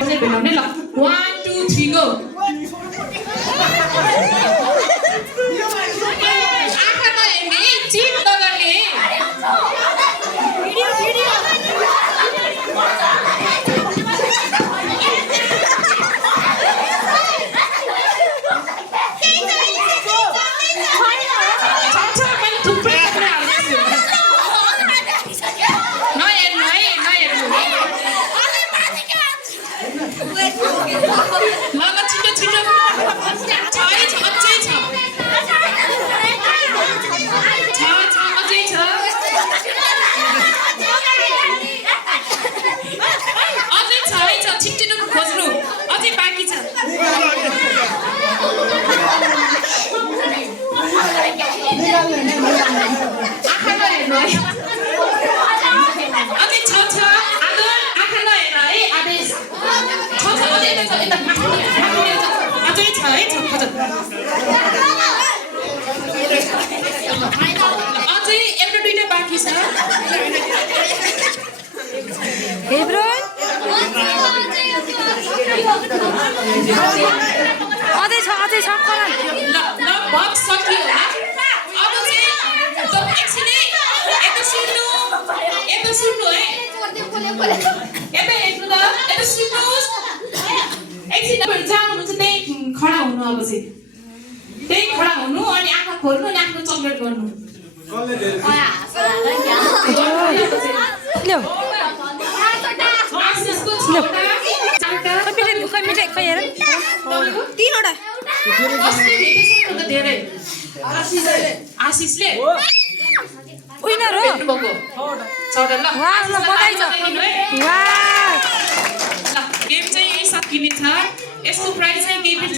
भेटाउने ल 1 2 3 गो आँखा नहेर्ने चिट नगर्ने अझै एउटा दुईटा बाँकी छ अझै छ ल बक्स सकियो होला अब चाहिँ एकछिनै यता सुन्नु है यता हेर्नु त यता सुन्नुहोस् एकछिन जहाँ हुनुहुन्छ त्यही खडा हुनु अब चाहिँ त्यही खडा हुनु अनि आँखा खोल्नु अनि आफ्नो चक्लेट गर्नु धेरै आशिषले विनर हो चौडा ल बधाई छ गेम चाहिँ यही सकिने छ यसको प्राइस चाहिँ केही